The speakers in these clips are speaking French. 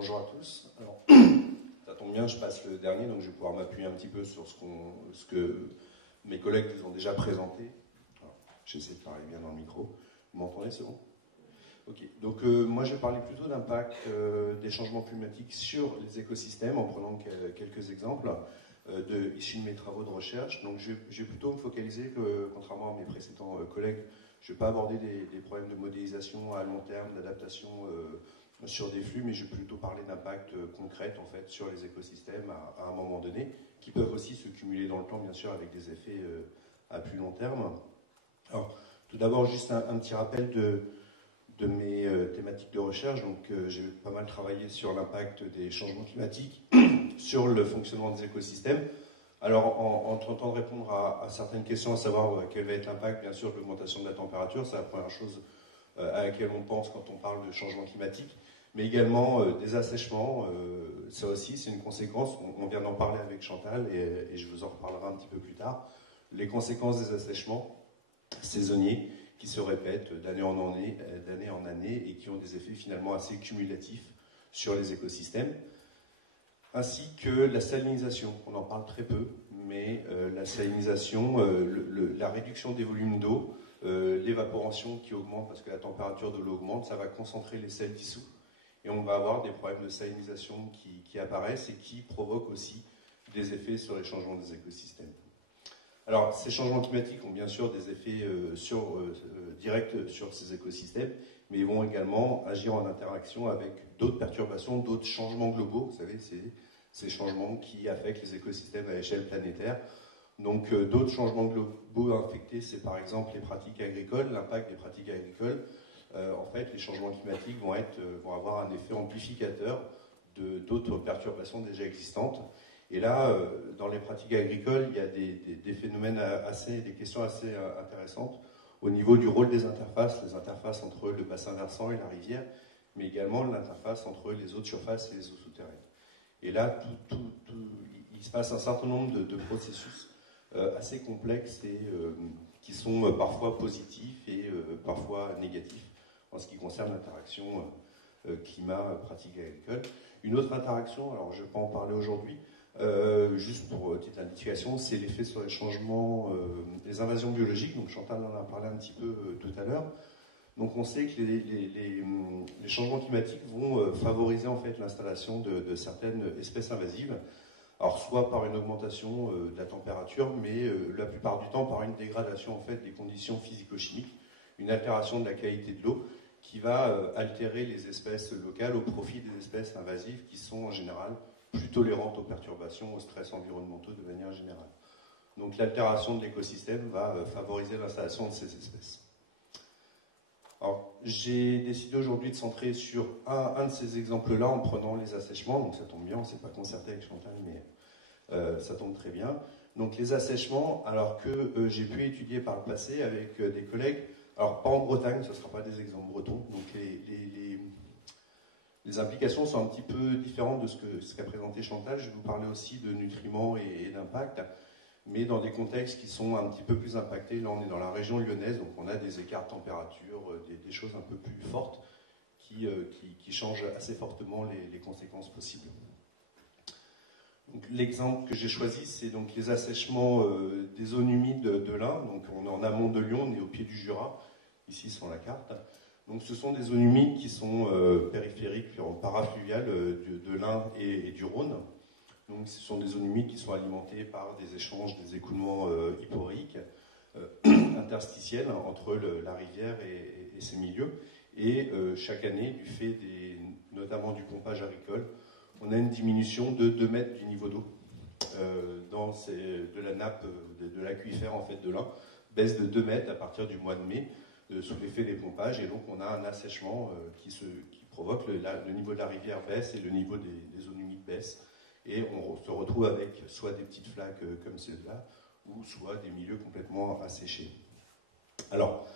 bonjour à tous. Alors, ça tombe bien, je passe le dernier, donc je vais pouvoir m'appuyer un petit peu sur ce que mes collègues vous ont déjà présenté. J'essaie de parler bien dans le micro. Vous m'entendez, c'est bon? Ok. Donc moi, je vais parler plutôt d'impact des changements climatiques sur les écosystèmes, en prenant quelques exemples issus de mes travaux de recherche. Donc je vais plutôt me focaliser, contrairement à mes précédents collègues, je ne vais pas aborder des problèmes de modélisation à long terme, d'adaptation sur des flux, mais je vais plutôt parler d'impact concret en fait, sur les écosystèmes à un moment donné, qui peuvent aussi se cumuler dans le temps, bien sûr, avec des effets à plus long terme. Alors, tout d'abord, juste un petit rappel de mes thématiques de recherche. Donc, j'ai pas mal travaillé sur l'impact des changements climatiques sur le fonctionnement des écosystèmes. Alors, en tentant de répondre à certaines questions, à savoir quel va être l'impact, bien sûr, de l'augmentation de la température, c'est la première chose à laquelle on pense quand on parle de changement climatique, mais également des assèchements. Ça aussi, c'est une conséquence. On vient d'en parler avec Chantal et je vous en reparlerai un petit peu plus tard. Les conséquences des assèchements saisonniers qui se répètent d'année en année et qui ont des effets finalement assez cumulatifs sur les écosystèmes, ainsi que la salinisation. On en parle très peu, mais la salinisation, la réduction des volumes d'eau, l'évaporation qui augmente parce que la température de l'eau augmente, ça va concentrer les sels dissous et on va avoir des problèmes de salinisation qui apparaissent et qui provoquent aussi des effets sur les changements des écosystèmes. Alors, ces changements climatiques ont bien sûr des effets directs sur ces écosystèmes, mais ils vont également agir en interaction avec d'autres perturbations, d'autres changements globaux. Vous savez, c'est ces changements qui affectent les écosystèmes à l'échelle planétaire. Donc, d'autres changements globaux affectés, c'est par exemple les pratiques agricoles, l'impact des pratiques agricoles. En fait, les changements climatiques vont avoir un effet amplificateur d'autres perturbations déjà existantes. Et là, dans les pratiques agricoles, il y a des phénomènes des questions assez intéressantes au niveau du rôle des interfaces, les interfaces entre le bassin versant et la rivière, mais également l'interface entre les eaux de surface et les eaux souterraines. Et là, il se passe un certain nombre de processus assez complexes et qui sont parfois positifs et parfois négatifs en ce qui concerne l'interaction climat-pratique agricole. Une autre interaction, alors je ne vais pas en parler aujourd'hui, juste pour petite indication, c'est l'effet sur les changements, les invasions biologiques. Donc Chantal en a parlé un petit peu tout à l'heure. Donc on sait que les changements climatiques vont favoriser en fait l'installation de certaines espèces invasives. Alors soit par une augmentation de la température, mais la plupart du temps par une dégradation en fait des conditions physico-chimiques, une altération de la qualité de l'eau qui va altérer les espèces locales au profit des espèces invasives qui sont en général plus tolérantes aux perturbations, aux stress environnementaux de manière générale. Donc l'altération de l'écosystème va favoriser l'installation de ces espèces. Alors j'ai décidé aujourd'hui de centrer sur un de ces exemples-là en prenant les assèchements, donc ça tombe bien, on ne s'est pas concerté avec Chantal, mais ça tombe très bien. Donc les assèchements, alors que j'ai pu étudier par le passé avec des collègues, alors pas en Bretagne, ce ne sera pas des exemples bretons, donc les implications sont un petit peu différentes de ce qu'a présenté Chantal. Je vais vous parler aussi de nutriments et d'impact, mais dans des contextes qui sont un petit peu plus impactés. Là, on est dans la région lyonnaise, donc on a des écarts de température, des choses un peu plus fortes qui changent assez fortement les conséquences possibles. L'exemple que j'ai choisi, c'est donc les assèchements des zones humides de l'Ain. Donc on est en amont de Lyon, on est au pied du Jura, ici sur la carte. Donc ce sont des zones humides qui sont périphériques, parafluviales de l'Ain et du Rhône. Donc ce sont des zones humides qui sont alimentées par des échanges, des écoulements hyporheiques interstitiels entre la rivière et ces milieux. Et chaque année, du fait notamment du pompage agricole, on a une diminution de 2 mètres du niveau d'eau de la nappe, de l'aquifère en fait de l'Ain, baisse de 2 mètres à partir du mois de mai sous l'effet des pompages, et donc on a un assèchement qui provoque le niveau de la rivière baisse et le niveau des zones humides baisse, et on se retrouve avec soit des petites flaques comme celle-là, ou soit des milieux complètement asséchés. Alors,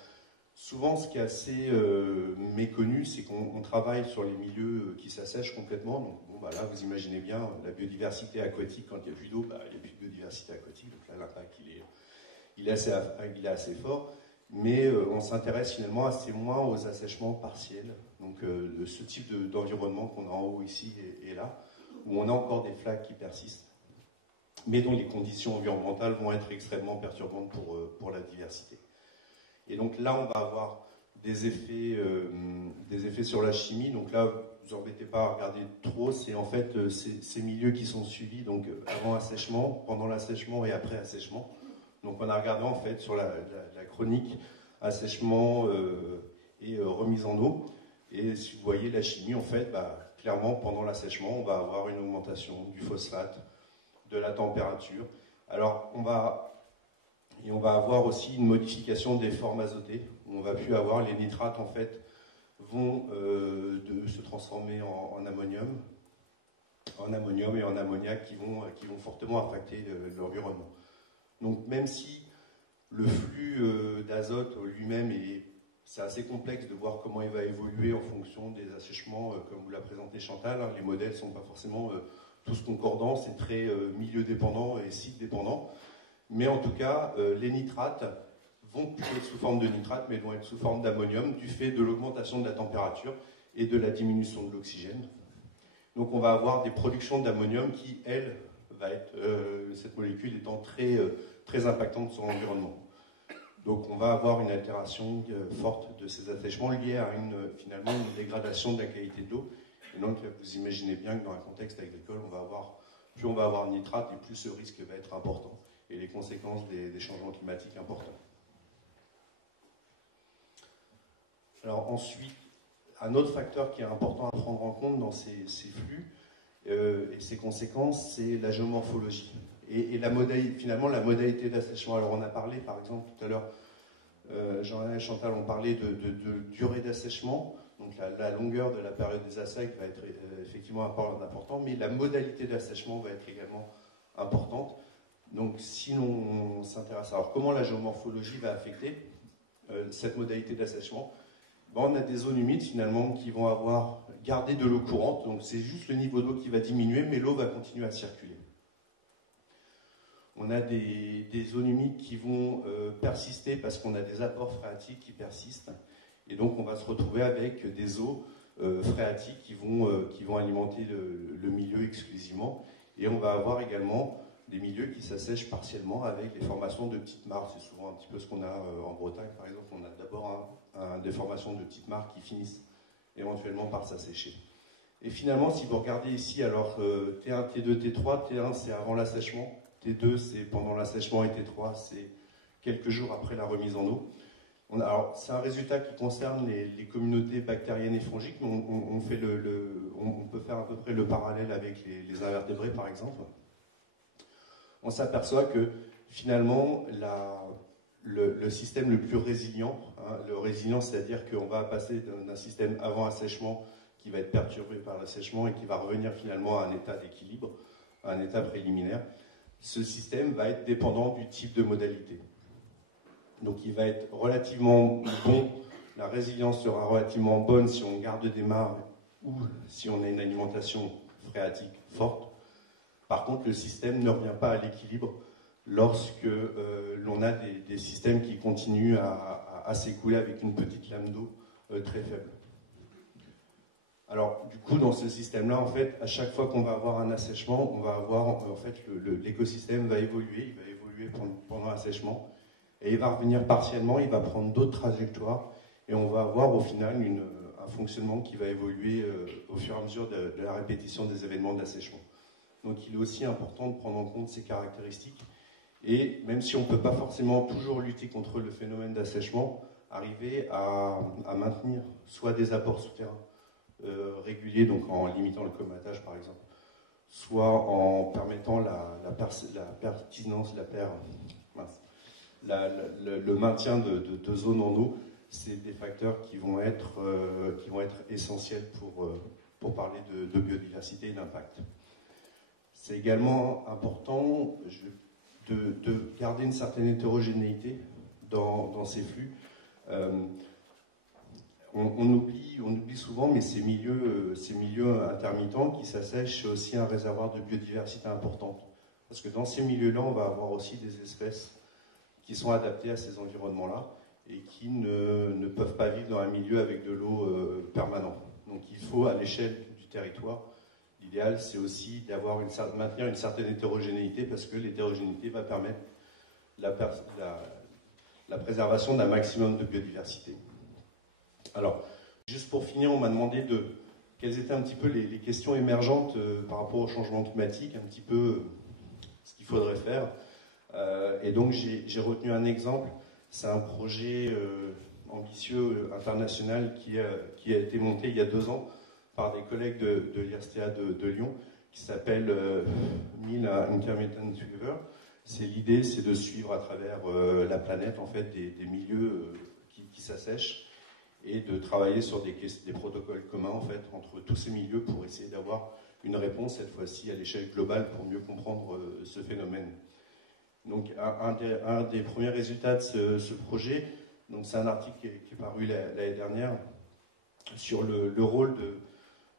souvent, ce qui est assez méconnu, c'est qu'on travaille sur les milieux qui s'assèchent complètement. Donc, bon, bah, là, vous imaginez bien la biodiversité aquatique. Quand il n'y a plus d'eau, bah, il n'y a plus de biodiversité aquatique. Donc là, l'impact, il est assez fort. mais on s'intéresse finalement assez moins aux assèchements partiels, donc ce type d'environnement qu'on a en haut ici et là, où on a encore des flaques qui persistent, mais dont les conditions environnementales vont être extrêmement perturbantes pour la diversité. Et donc là, on va avoir des effets sur la chimie. Donc là, vous embêtez pas à regarder trop, c'est en fait ces milieux qui sont suivis, donc avant assèchement, pendant l'assèchement et après assèchement. Donc on a regardé en fait sur la chronique assèchement et remise en eau. Et si vous voyez la chimie, en fait, clairement pendant l'assèchement, on va avoir une augmentation du phosphate, de la température. Alors on va avoir aussi une modification des formes azotées. On va plus avoir les nitrates en fait vont se transformer en ammonium et en ammoniac qui vont fortement affecter l'environnement. Donc même si le flux d'azote lui-même c'est assez complexe de voir comment il va évoluer en fonction des assèchements, comme vous l'a présenté Chantal, hein, les modèles ne sont pas forcément tous concordants, c'est très milieu dépendant et site dépendant. Mais en tout cas, les nitrates vont plus être sous forme de nitrate, mais vont être sous forme d'ammonium du fait de l'augmentation de la température et de la diminution de l'oxygène. Donc on va avoir des productions d'ammonium qui, elle, va être, cette molécule étant très impactante sur l'environnement. Donc on va avoir une altération forte de ces assèchements liée à finalement une dégradation de la qualité de l'eau. Et donc vous imaginez bien que dans un contexte agricole, plus on va avoir de nitrate et plus ce risque va être important et les conséquences des changements climatiques importants. Alors ensuite, un autre facteur qui est important à prendre en compte dans ces flux et ces conséquences, c'est la géomorphologie. Et finalement, la modalité d'assèchement. Alors on a parlé, par exemple, tout à l'heure, Jean-Alain et Chantal ont parlé de durée d'assèchement. Donc la longueur de la période des assèques va être effectivement important, mais la modalité d'assèchement va être également importante. Donc si l'on s'intéresse à comment la géomorphologie va affecter cette modalité d'assèchement, on a des zones humides finalement qui vont avoir gardé de l'eau courante, donc c'est juste le niveau d'eau qui va diminuer, mais l'eau va continuer à circuler. On a des zones humides qui vont persister parce qu'on a des apports phréatiques qui persistent, et donc on va se retrouver avec des eaux phréatiques qui vont alimenter le milieu exclusivement, et on va avoir également des milieux qui s'assèchent partiellement avec des formations de petites mares. C'est souvent un petit peu ce qu'on a en Bretagne, par exemple. On a d'abord des formations de petites mares qui finissent éventuellement par s'assécher. Et finalement, si vous regardez ici, alors T1, T2, T3, T1 c'est avant l'assèchement, T2 c'est pendant l'assèchement et T3 c'est quelques jours après la remise en eau. Alors c'est un résultat qui concerne les communautés bactériennes et fongiques, mais on peut faire à peu près le parallèle avec les invertébrés par exemple. On s'aperçoit que finalement le système le plus résilient, le résilient c'est-à-dire qu'on va passer d'un système avant assèchement qui va être perturbé par l'assèchement et qui va revenir finalement à un état d'équilibre, à un état préliminaire. Ce système va être dépendant du type de modalité. Donc il va être relativement bon, la résilience sera relativement bonne si on garde des mares ou si on a une alimentation phréatique forte. Par contre, le système ne revient pas à l'équilibre lorsque l'on a des systèmes qui continuent à s'écouler avec une petite lame d'eau très faible. Alors, du coup, dans ce système-là, en fait, à chaque fois qu'on va avoir un assèchement, on va avoir, en fait, l'écosystème va évoluer, il va évoluer pendant l'assèchement, et il va revenir partiellement, il va prendre d'autres trajectoires, et on va avoir au final un fonctionnement qui va évoluer au fur et à mesure de la répétition des événements d'assèchement. Donc il est aussi important de prendre en compte ces caractéristiques, et même si on ne peut pas forcément toujours lutter contre le phénomène d'assèchement, arriver à maintenir soit des apports souterrains réguliers, donc en limitant le colmatage par exemple, soit en permettant la pertinence, le maintien de zones en eau. C'est des facteurs qui vont être essentiels pour parler de biodiversité et d'impact. C'est également important de garder une certaine hétérogénéité dans ces flux. On oublie souvent, mais ces milieux intermittents qui s'assèchent, c'est aussi un réservoir de biodiversité importante. Parce que dans ces milieux-là, on va avoir aussi des espèces qui sont adaptées à ces environnements-là. et qui ne peuvent pas vivre dans un milieu avec de l'eau permanent. Donc il faut, à l'échelle du territoire, l'idéal c'est aussi maintenir une certaine hétérogénéité, parce que l'hétérogénéité va permettre la préservation d'un maximum de biodiversité. Alors, juste pour finir, on m'a demandé quelles étaient un petit peu les questions émergentes par rapport au changement climatique, un petit peu ce qu'il faudrait faire. Et donc j'ai retenu un exemple, c'est un projet ambitieux international qui a été monté il y a 2 ans par des collègues de l'IRSTEA de Lyon, qui s'appelle Mille Intermittent Weather. L'idée, c'est de suivre à travers la planète en fait des milieux qui s'assèchent, et de travailler sur des protocoles communs en fait entre tous ces milieux pour essayer d'avoir une réponse cette fois-ci à l'échelle globale pour mieux comprendre ce phénomène. Donc un des premiers résultats de ce projet, c'est un article qui est paru l'année dernière sur le rôle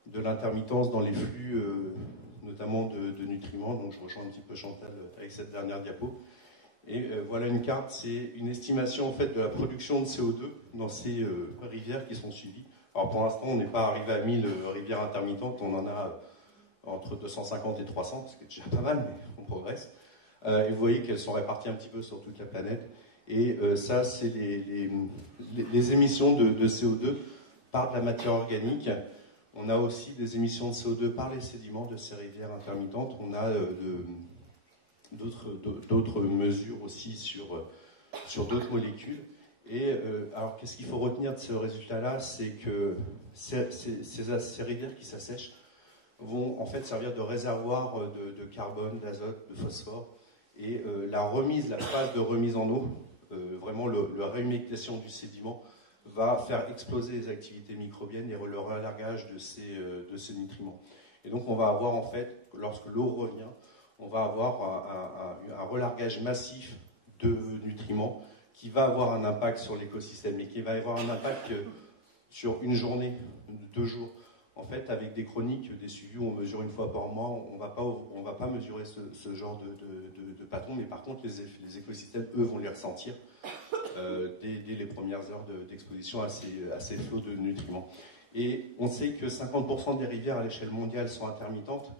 de l'intermittence dans les flux, notamment de nutriments. Donc je rejoins un petit peu Chantal avec cette dernière diapo. Et voilà une carte, c'est une estimation en fait de la production de CO2 dans ces rivières qui sont suivies. Alors pour l'instant, on n'est pas arrivé à 1000 rivières intermittentes, on en a entre 250 et 300, ce qui est déjà pas mal, mais on progresse. Et vous voyez qu'elles sont réparties un petit peu sur toute la planète. Et ça, c'est les émissions de CO2 par de la matière organique. On a aussi des émissions de CO2 par les sédiments de ces rivières intermittentes. On a d'autres mesures aussi sur d'autres molécules. Et alors, qu'est-ce qu'il faut retenir de ce résultat-là? C'est que ces rivières qui s'assèchent vont en fait servir de réservoir de carbone, d'azote, de phosphore. Et la phase de remise en eau, vraiment la réhumectation du sédiment, va faire exploser les activités microbiennes et le relargage de ces nutriments. Et donc on va avoir en fait, lorsque l'eau revient, on va avoir un relargage massif de nutriments qui va avoir un impact sur l'écosystème et qui va avoir un impact sur une journée, 2 jours. En fait, avec des chroniques, des suivis où on mesure 1 fois par mois, on va pas mesurer ce genre de patron, mais par contre, les écosystèmes, eux, vont les ressentir dès les premières heures d'exposition à ces flots de nutriments. Et on sait que 50% des rivières à l'échelle mondiale sont intermittentes.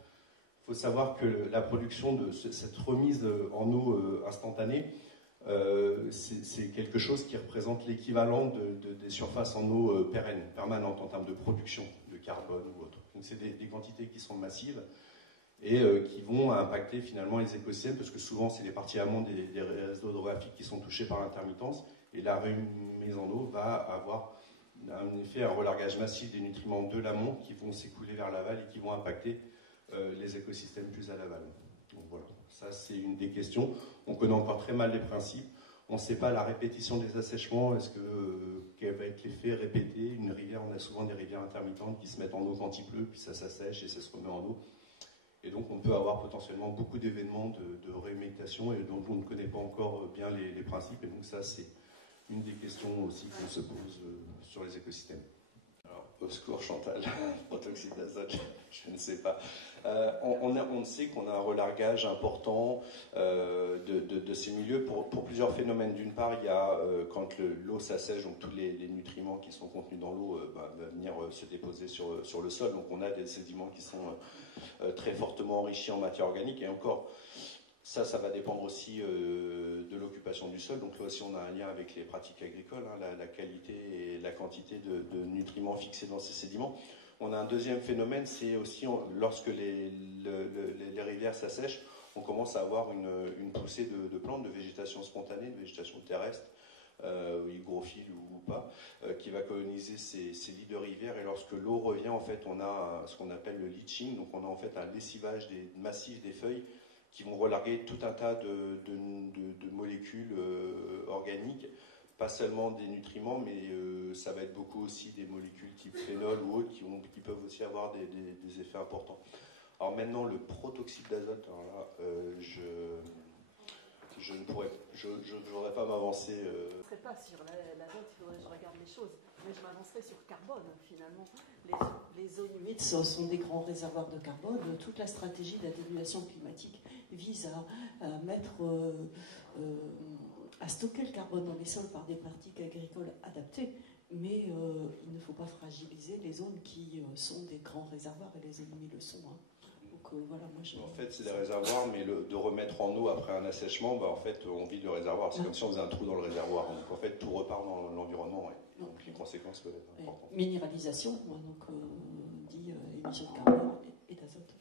Il faut savoir que la production de cette remise en eau instantanée, c'est quelque chose qui représente l'équivalent des surfaces en eau permanentes en termes de production de carbone ou autre. Donc c'est des quantités qui sont massives et qui vont impacter finalement les écosystèmes, parce que souvent c'est les parties amont des réseaux hydrographiques qui sont touchés par l'intermittence, et la remise en eau va avoir en effet un relargage massif des nutriments de l'amont qui vont s'écouler vers l'aval et qui vont impacter les écosystèmes plus à l'aval. Donc voilà, ça c'est une des questions. On connaît encore très mal les principes. On ne sait pas la répétition des assèchements. Est-ce quel va être l'effet répété? Une rivière, on a souvent des rivières intermittentes qui se mettent en eau quand il pleut, puis ça s'assèche et ça se remet en eau. Et donc on peut avoir potentiellement beaucoup d'événements de réhumectation et dont on ne connaît pas encore bien les principes. Et donc ça c'est une des questions aussi qu'on se pose sur les écosystèmes. Alors, au secours Chantal, protoxyde d'azote, je ne sais pas. On sait qu'on a un relargage important de ces milieux pour plusieurs phénomènes. D'une part, il y a quand l'eau s'assèche, donc tous les nutriments qui sont contenus dans l'eau vont venir se déposer sur le sol. Donc on a des sédiments qui sont très fortement enrichis en matière organique. Et encore, ça va dépendre aussi de l'occupation du sol. Donc là aussi, on a un lien avec les pratiques agricoles, hein, la qualité et la quantité de nutriments fixés dans ces sédiments. On a un deuxième phénomène, c'est aussi lorsque les rivières s'assèchent, on commence à avoir une poussée de plantes, de végétation spontanée, de végétation terrestre, hygrophile ou pas, qui va coloniser ces lits de rivières. Et lorsque l'eau revient, en fait, on a ce qu'on appelle le leaching. Donc on a en fait un lessivage massif des feuilles qui vont relarguer tout un tas de molécules organiques, pas seulement des nutriments, mais ça va être beaucoup aussi des molécules type phénol ou autres qui peuvent aussi avoir des effets importants. Alors maintenant, le protoxyde d'azote, alors là, je ne voudrais pas m'avancer. Je ne serais pas sur l'azote, il faudrait que je regarde les choses, mais je m'avancerai sur carbone finalement. Les zones humides sont des grands réservoirs de carbone. Toute la stratégie d'atténuation climatique vise à mettre à stocker le carbone dans les sols par des pratiques agricoles adaptées, mais il ne faut pas fragiliser les zones qui sont des grands réservoirs, et les zones humides le sont. Hein. Donc voilà, moi En fait, c'est des réservoirs, mais de remettre en eau après un assèchement, en fait, on vide le réservoir. C'est comme si on faisait un trou dans le réservoir. Donc en fait, tout repart dans l'environnement. Donc les conséquences peuvent être importantes. Minéralisation, donc dit émission de carbone et d'azote.